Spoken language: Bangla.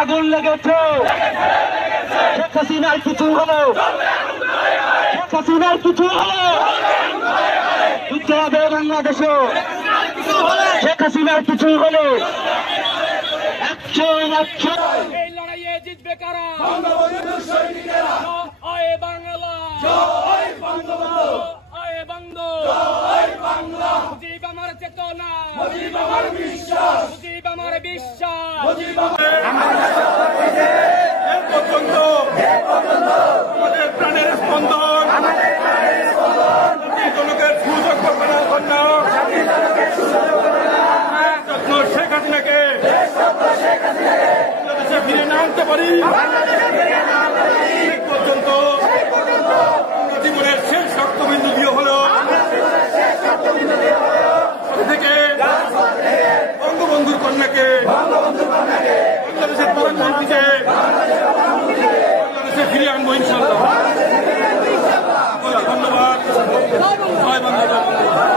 আগুন লেগেছে শেখ হাসিনার কিছু হলো শেখ হাসিনার কিছু হলো দিতে হবে বাংলাদেশে শেখ হাসিনার কিছু হলো অ্যাকশন অ্যাকশন এই লড়াইয়ে জিতবে কারা জয় বাংলা জয় বঙ্গবন্ধু জয় বাংলা মুজিব আমার চেতনা মুজিব আমার বিশ্বাস মুজিব আমার বিশ্বাস মুজিব আমাদের প্রাণের স্পন্দন জনকের সুযোগ করবে না কন্যা যত্ন শেখ হাসিনাকে বাংলাদেশে ফিরে না আনতে পারি পর্যন্ত জীবনের শেষ রক্তবিন্দু দিয়ে হলো থেকে বঙ্গবন্ধুর কন্যাকে বাংলাদেশের প্রধানমন্ত্রীকে বাংলাদেশে ফিরে আনবো ইনশাল্লাহ। ধন্যবাদ। জয় বাংলা।